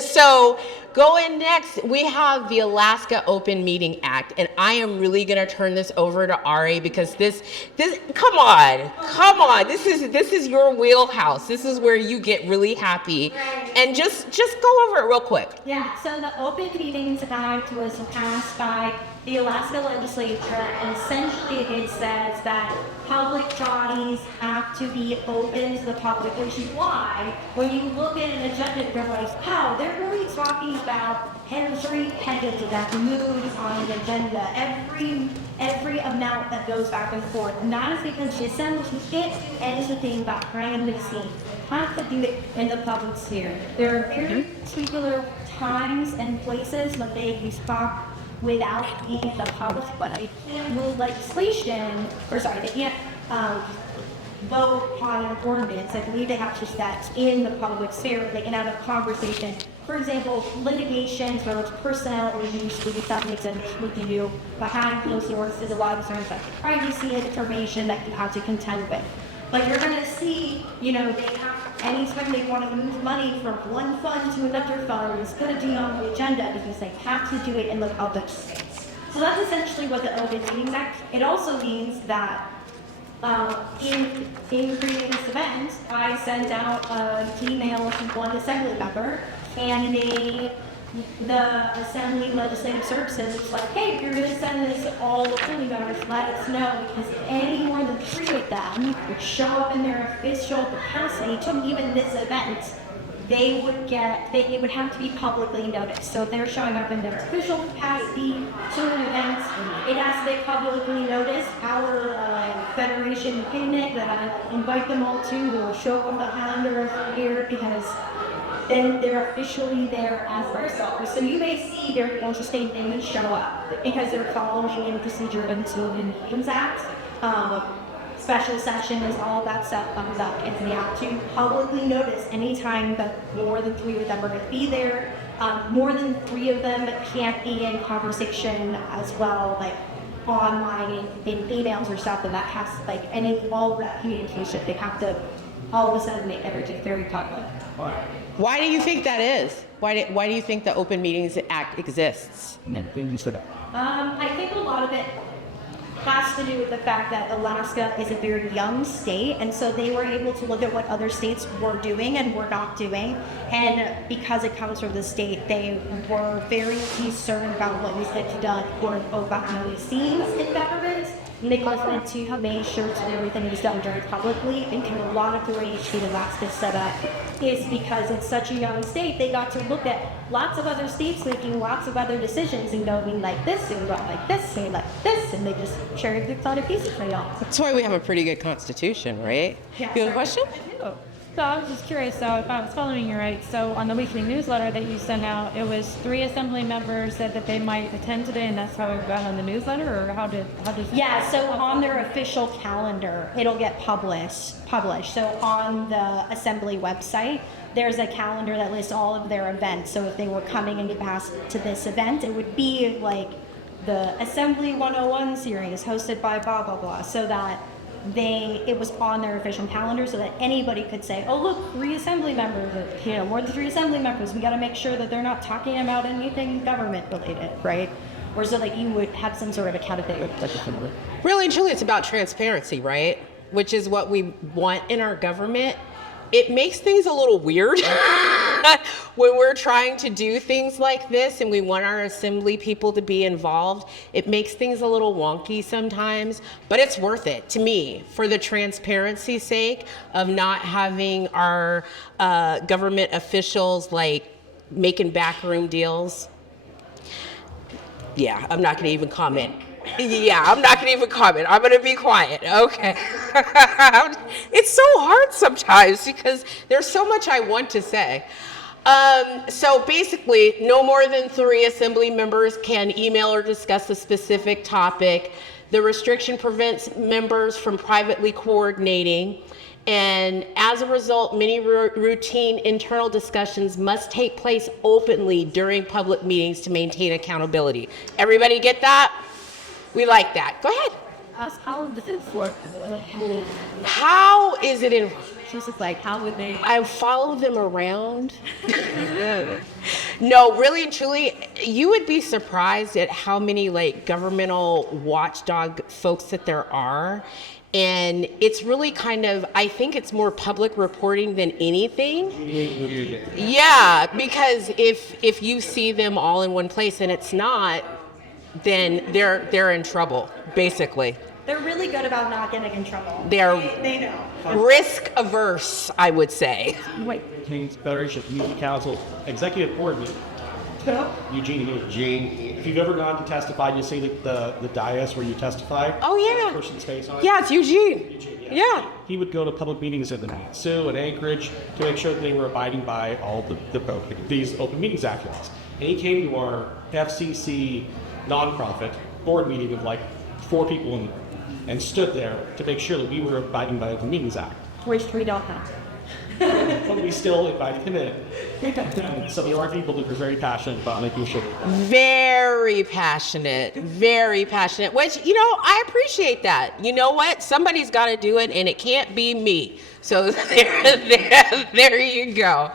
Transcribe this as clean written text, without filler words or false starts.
So going next, we have the Alaska Open Meeting Act, and I am really gonna turn this over to Ari because come on, this is your wheelhouse. This is where you get really happy, and just go over it real quick. Yeah, so the Open Meetings Act was passed by the Alaska legislature, and essentially it says that public bodies have to be open to the public, which is why when you look at an agenda, you're like, wow, they're really talking about every penny that moves on an agenda, every amount that goes back and forth. And that is because the assembly can't do anything about behind the scenes. Have to do it in the public sphere. There are very particular times and places when they can talk without being the public, but they can't move legislation, they can't vote on an ordinance. I believe they have to that in the public sphere. They can have a conversation. For example, litigation, whether it's personnel or use, that makes sense. We can do behind closed doors. There's a lot of concerns like privacy and information that you have to contend with. But you're going to see, they have, anytime they want to move money from one fund to another fund, it's going to be on the agenda because they have to do it in the public space. So that's essentially what the Open Meetings Act. It also means that in creating this event, I sent out an email to one assembly member, and the Assembly Legislative Services was like, hey, if you're going to send this to all the assembly members, let us know, because any more than 3 of them would show up in their official capacity to even this event, it would have to be publicly noticed. So if they're showing up in their official capacity to an event, it has to be publicly noticed. Our Federation payment that I invite them all to will show on the calendar here because then they're officially there as themselves. So you may see their interstate names show up because they're following the procedure until the Meetings Act. Special sessions, all that stuff comes up, and they have to publicly notice anytime that more than 3 of them are going to be there. More than 3 of them can't be in conversation as well, like online in emails or stuff, and that has all that communication. They have to all of a sudden make everything very public. Why do you think that is? Why do you think the Open Meetings Act exists? I think a lot of it has to do with the fact that Alaska is a very young state, and so they were able to look at what other states were doing and were not doing, and because it comes from the state, they were very concerned about what was being done behind the scenes in government. And they wanted to make sure that everything is done very publicly. I think a lot of the way state Alaska set up is because it's such a young state, they got to look at lots of other states making lots of other decisions and going like this and going like this and like this, and they just cherry picked on a piece for y'all. That's why we have a pretty good constitution, right? Yeah, you have a question? I do. So I was just curious, so if I was following you right, so on the weekly newsletter that you sent out, it was 3 assembly members said that they might attend today, and that's how it got on the newsletter, or how did Yeah, so on their official calendar, it'll get published. So on the Assembly website, there's a calendar that lists all of their events. So if they were coming and passed to this event, it would be like the Assembly 101 series hosted by blah, blah, blah, so that it was on their official calendar so that anybody could say, oh look, 3 assembly members, more than 3 assembly members, we got to make sure that they're not talking about anything government related, right? Or so you would have some sort of accountability. Really and truly, it's about transparency, right? Which is what we want in our government. It makes things a little weird when we're trying to do things like this and we want our assembly people to be involved. It makes things a little wonky sometimes, but it's worth it to me for the transparency's sake of not having our government officials making backroom deals. Yeah, I'm not gonna even comment. I'm not gonna even comment. I'm gonna be quiet. Okay. It's so hard sometimes because there's so much I want to say. So basically, no more than 3 assembly members can email or discuss a specific topic. The restriction prevents members from privately coordinating. And as a result, many routine internal discussions must take place openly during public meetings to maintain accountability. Everybody get that? We like that. Go ahead. how does this work? How is it So it's just like, how would they? I follow them around. No, really and truly, you would be surprised at how many like governmental watchdog folks that there are. And it's really kind of, I think it's more public reporting than anything. Yeah, because if you see them all in one place and it's not, then they're in trouble, basically. They're really good about not getting in trouble. They know. risk averse, I would say. Wait, Kings Federation Community Council Executive Board meeting. Eugene. If you've ever gone to testify, you see the dais where you testify. Oh, yeah. The person's face on it. Yeah, it's Eugene. Yeah. He would go to public meetings in the Sioux and Anchorage to make sure that they were abiding by all these Open Meetings Act laws. And he came to our FCC nonprofit board meeting of like 4 people in there and stood there to make sure that we were abiding by the Open Meetings Act. Which we don't have. But we still invited him in. So there are people that are very passionate about making sure. Very passionate, which, I appreciate that. You know what? Somebody's got to do it, and it can't be me. So there you go.